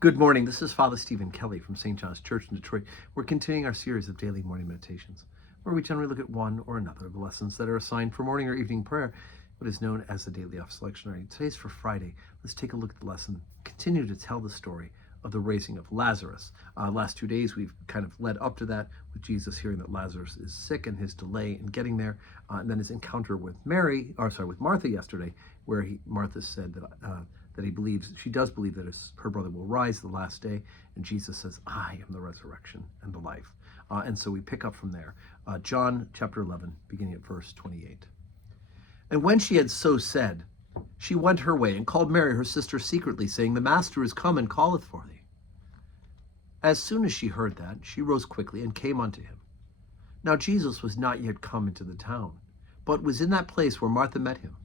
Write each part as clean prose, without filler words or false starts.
Good morning. This is Father Stephen Kelly from St. John's Church in Detroit. We're continuing our series of daily morning meditations, where we generally look at one or another of the lessons that are assigned for morning or evening prayer, what is known as the Daily Office Lectionary. Today's for Friday. Let's take a look at the lesson, continue to tell the story of the raising of Lazarus. Last 2 days, we've kind of led up to that with Jesus hearing that Lazarus is sick and his delay in getting there, and then his encounter with with Martha yesterday, where Martha said that she does believe that her brother will rise the last day, and Jesus says, "I am the resurrection and the life." And so we pick up from there. John chapter 11, beginning at verse 28. And when she had so said, she went her way and called Mary her sister secretly, saying, "The Master is come and calleth for thee." As soon as she heard that, she rose quickly and came unto him. Now Jesus was not yet come into the town, but was in that place where Martha met him.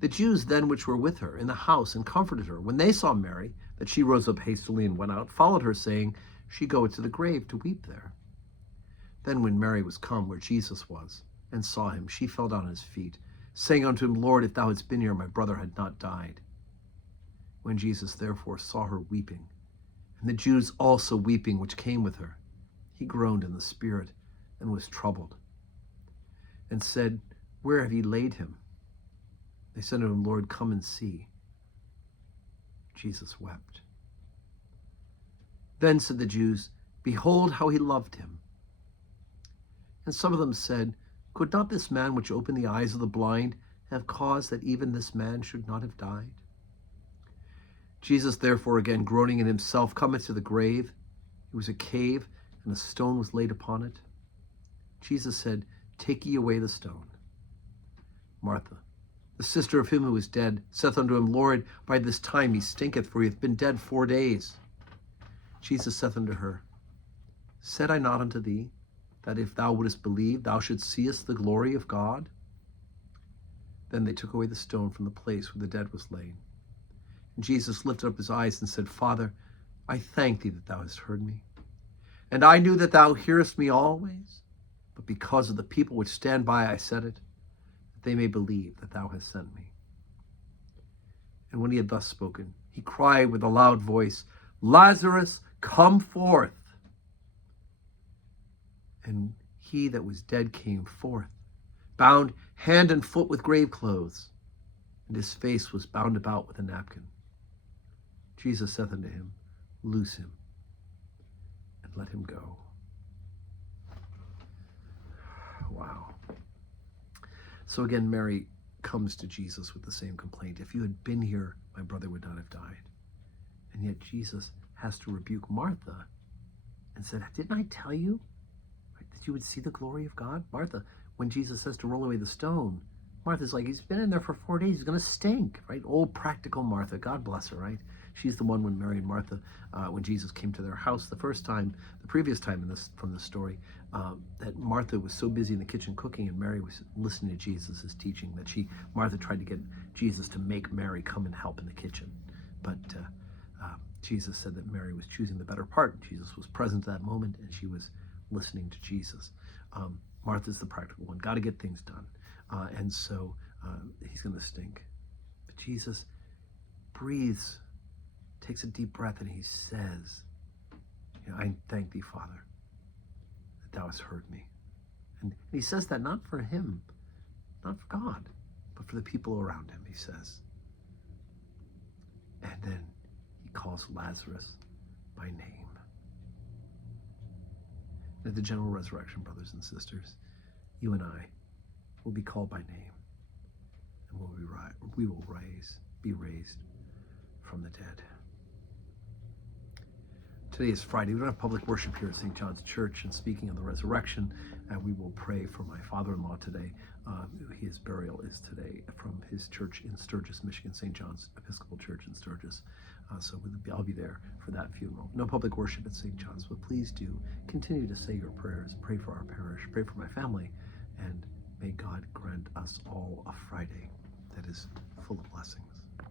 The Jews then which were with her in the house and comforted her, when they saw Mary, that she rose up hastily and went out, followed her, saying, She goeth to the grave to weep there. Then when Mary was come where Jesus was, and saw him, she fell down at his feet, saying unto him, Lord, if thou hadst been here, my brother had not died. When Jesus therefore saw her weeping, and the Jews also weeping which came with her, he groaned in the spirit, and was troubled, and said, Where have ye laid him? They said unto him, Lord, come and see. Jesus wept. Then said the Jews, Behold how he loved him. And some of them said, Could not this man which opened the eyes of the blind have caused that even this man should not have died? Jesus therefore, again groaning in himself, cometh to the grave. It was a cave, and a stone was laid upon it. Jesus said, Take ye away the stone. Martha, the sister of him who was dead, saith unto him, Lord, by this time he stinketh, for he hath been dead 4 days. Jesus saith unto her, Said I not unto thee, that if thou wouldest believe, thou shouldst seest the glory of God? Then they took away the stone from the place where the dead was laid. And Jesus lifted up his eyes and said, Father, I thank thee that thou hast heard me. And I knew that thou hearest me always, but because of the people which stand by I said it, that they may believe that thou hast sent me. And when he had thus spoken, he cried with a loud voice, Lazarus, come forth. And he that was dead came forth, bound hand and foot with grave clothes, and his face was bound about with a napkin. Jesus saith unto him, Loose him, and let him go. Wow. So again, Mary comes to Jesus with the same complaint. If you had been here, my brother would not have died. And yet Jesus has to rebuke Martha and said, Didn't I tell you that you would see the glory of God? Martha, when Jesus says to roll away the stone, Martha's like, he's been in there for 4 days. He's going to stink, right? Old practical Martha. God bless her, right? She's the one when Mary and Martha, when Jesus came to their house the previous time from this story, that Martha was so busy in the kitchen cooking and Mary was listening to Jesus' teaching that Martha tried to get Jesus to make Mary come and help in the kitchen. But Jesus said that Mary was choosing the better part. Jesus was present at that moment and she was listening to Jesus. Martha's the practical one. Got to get things done. And so he's going to stink. But Jesus breathes, takes a deep breath, and he says, I thank thee, Father, that thou hast heard me. And he says that not for him, not for God, but for the people around him, he says. And then he calls Lazarus by name. At the general resurrection, brothers and sisters, you and I will be called by name, and we will be raised from the dead. Today is Friday. We don't have public worship here at St. John's Church, and speaking of the resurrection, we will pray for my father-in-law today. His burial is today from his church in Sturgis, Michigan, St. John's Episcopal Church in Sturgis. So I'll be there for that funeral. No public worship at St. John's, but please do continue to say your prayers. Pray for our parish, pray for my family, and may God grant us all a Friday that is full of blessing.